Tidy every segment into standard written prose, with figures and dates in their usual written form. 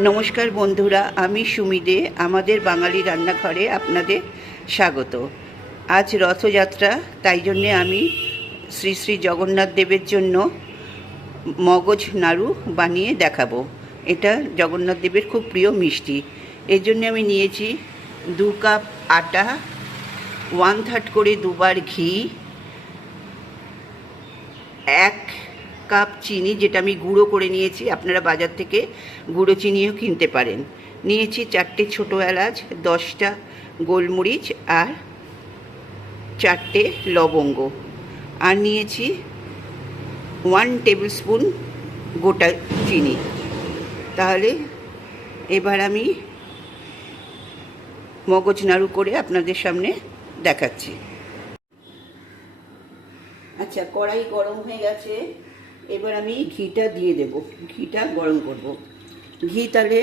নমস্কার বন্ধুরা, আমি সুমি দে। আমাদের বাঙালি রান্নাঘরে আপনাদের স্বাগত। আজ রথযাত্রা, তাই জন্যে আমি শ্রী শ্রী জগন্নাথ দেবের জন্য মগজ নাড়ু বানিয়ে দেখাবো। এটা জগন্নাথ দেবের খুব প্রিয় মিষ্টি। এর জন্য আমি নিয়েছি 2 কাপ আটা, 1/3 করে দুবার ঘি, 1 কাপ চিনি, যেটা আমি গুঁড়ো করে নিয়েছি। আপনারা বাজার থেকে গুঁড়ো চিনিও কিনতে পারেন। নিয়েছি 4টে ছোটো এলাচ, 10টা গোলমরিচ আর 4টে লবঙ্গ, আর নিয়েছি 1 টেবিল স্পুন গোটা চিনি। তাহলে এবার আমি মগজ নাড়ু করে আপনাদের সামনে দেখাচ্ছি। আচ্ছা, কড়াই গরম হয়ে গেছে। এবার আমি ঘিটা দিয়ে দেব। ঘিটা গরম করব। ঘি তাহলে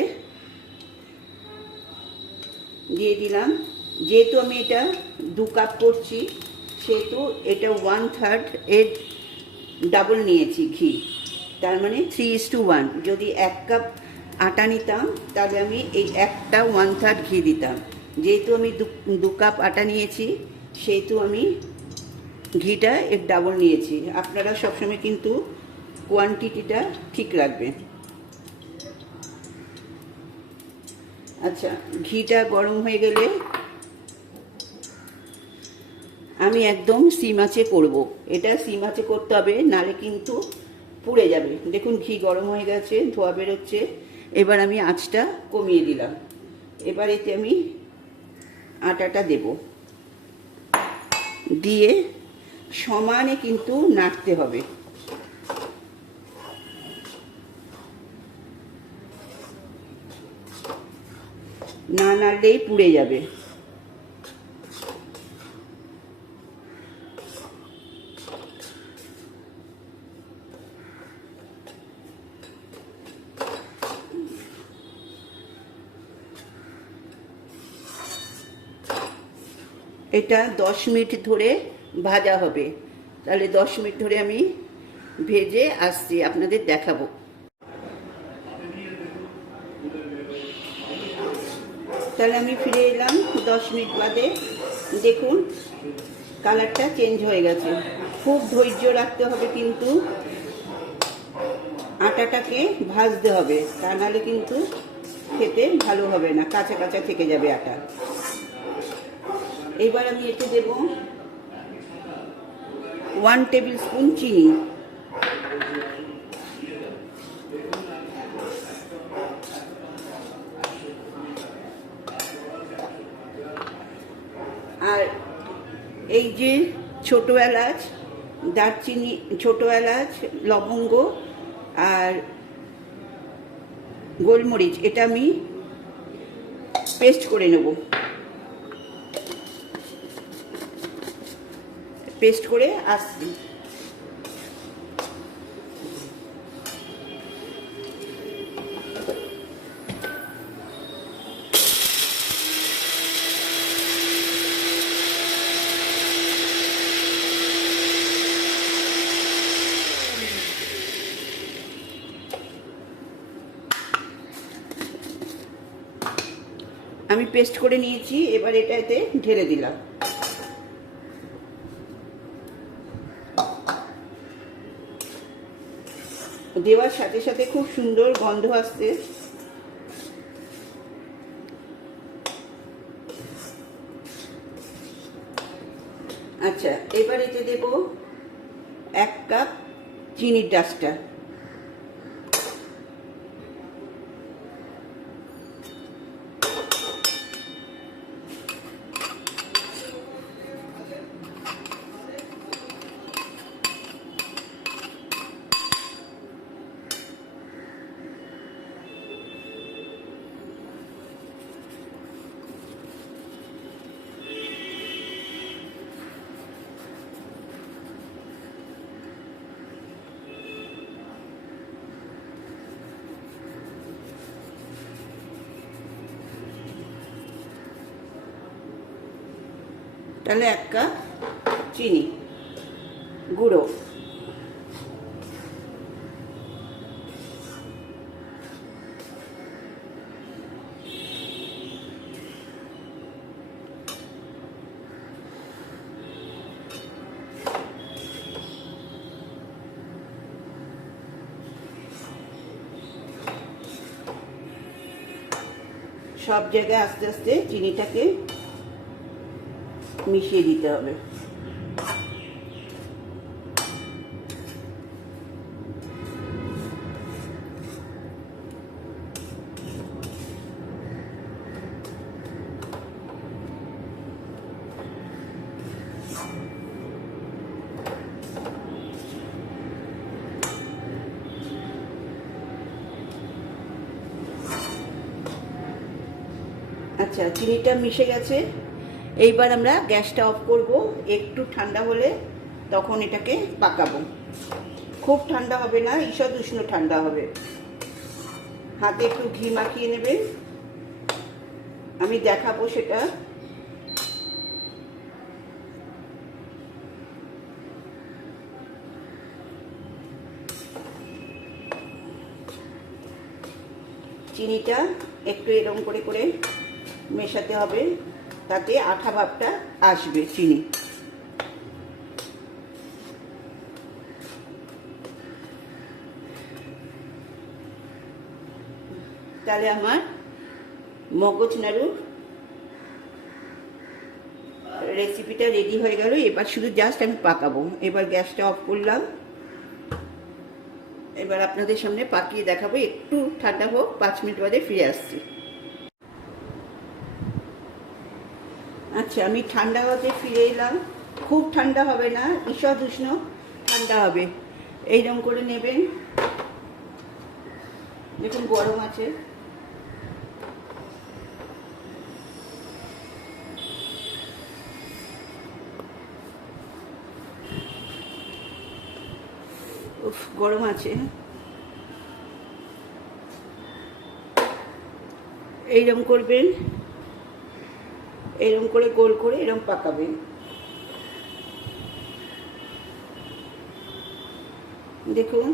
দিয়ে দিলাম। যেহেতু আমি এটা 2 কাপ করছি, সেহেতু এটা 1/3 এর ডাবল নিয়েছি ঘি, তার মানে 3:1। যদি 1 কাপ আটা নিতাম তাহলে আমি এই একটা 1/3 ঘি দিতাম। যেহেতু আমি 2 কাপ আটা নিয়েছি, সেহেতু আমি ঘিটা এর ডাবল নিয়েছি। আপনারা সবসময় কিন্তু কোয়ান্টিটিটা ঠিক রাখবেন। আচ্ছা, ঘিটা গরম হয়ে গেলে আমি একদম সিম আঁচে করব। এটা সিম আঁচে করতে হবে, নালে কিন্তু পুড়ে যাবে। দেখুন, ঘি গরম হয়ে গেছে, ধোয়া বেরোচ্ছে। এবার আমি আঁচটা কমিয়ে দিলাম। এবার এতে আমি আটাটা দেব, দিয়ে সমানে কিন্তু নাড়তে হবে। না নাড়লেই পুড়ে যাবে। এটা 10 মিনিট ধরে ভাজা হবে। তাহলে 10 মিনিট ধরে আমি ভেজে আসছি, আপনাদের দেখাবো। তাহলে আমি ফিরে এলাম 10 মিনিট বাদে। দেখুন, কালারটা চেঞ্জ হয়ে গেছে। খুব ধৈর্য রাখতে হবে, কিন্তু আটাটাকে ভাজতে হবে, তা নাহলে কিন্তু খেতে ভালো হবে না, কাঁচা কাঁচা থেকে যাবে আটা। এবার আমি এতে দেব 1 টেবিল স্পুন চিনি, আর এই যে ছোটো এলাচ, দারচিনি, ছোটো এলাচ, লবঙ্গ আর গোলমরিচ, এটা আমি পেস্ট করে নেব। পেস্ট করে আসছি। আমি পেস্ট করে নিয়েছি। এবার এটা এতে ঢেলে দিলাম। দেওয়ার সাথে সাথে খুব সুন্দর গন্ধ আসছে। আচ্ছা, এবার এতে দেব 1 কাপ চিনির ডাস্টা। তাহলে 1 কাপ চিনি গুঁড়ো, সব জায়গায় আস্তে আস্তে চিনিটাকে মিশিয়ে দিতে হবে। আচ্ছা, চিনিটা মিশে গেছে। এইবার আমরা গ্যাসটা অফ করব। একটু ঠান্ডা হলে তখন এটাকে পাকাবো। খুব ঠান্ডা হবে না, ঈষৎ উষ্ণ ঠান্ডা হবে। হাতে একটু ঘি মাখিয়ে নেবেন, আমি দেখাবো সেটা। চিনিটা একটু এরকম করে করে মেশাতে হবে, তাতে আঠা ভাবটা আসবে চিনি। তাহলে আমার মগজ নাড়ু রেসিপিটা রেডি হয়ে গেল। এবার শুধু জাস্ট আমি পাকাবো। এবার গ্যাসটা অফ করলাম। এবার আপনাদের সামনে পাকিয়ে দেখাবো। একটু ঠান্ডা হোক, 5 মিনিট বাদে ফিরে আসছি। আচ্ছা, আমি ঠান্ডা হতে ফিরে এলাম। খুব ঠান্ডা হবে না, ঈষৎ উষ্ণ ঠান্ডা হবে। এইরকম করে নেবেন। দেখুন গরম আছে। উফ, গরম আছে। এইরকম করবেন, এরকম করে গোল করে এরকম পাকাবেন। দেখুন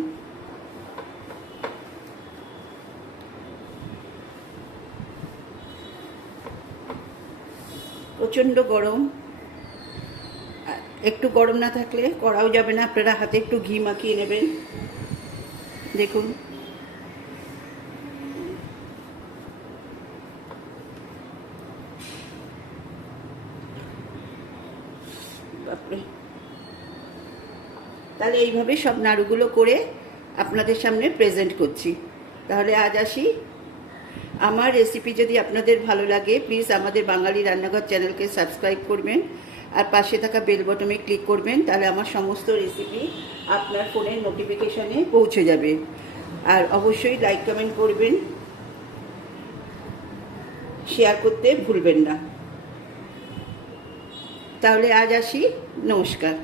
প্রচণ্ড গরম। একটু গরম না থাকলে করাও যাবে না। আপনারা হাতে একটু ঘি মাখিয়ে নেবেন। দেখুন বাপরে। তাহলে এইভাবে সব নাড়ুগুলো করে আপনাদের সামনে প্রেজেন্ট করছি। তাহলে আজ আসি। আমার রেসিপি যদি আপনাদের ভালো লাগে, প্লিজ আমাদের বাঙালি রান্নাঘর চ্যানেলকে সাবস্ক্রাইব করবেন আর পাশে থাকা বেল বটনে ক্লিক করবেন। তাহলে আমার সমস্ত রেসিপি আপনার ফোনের নোটিফিকেশানে পৌঁছে যাবে। আর অবশ্যই লাইক কমেন্ট করবেন, শেয়ার করতে ভুলবেন না। তাহলে আজ আসি, নমস্কার।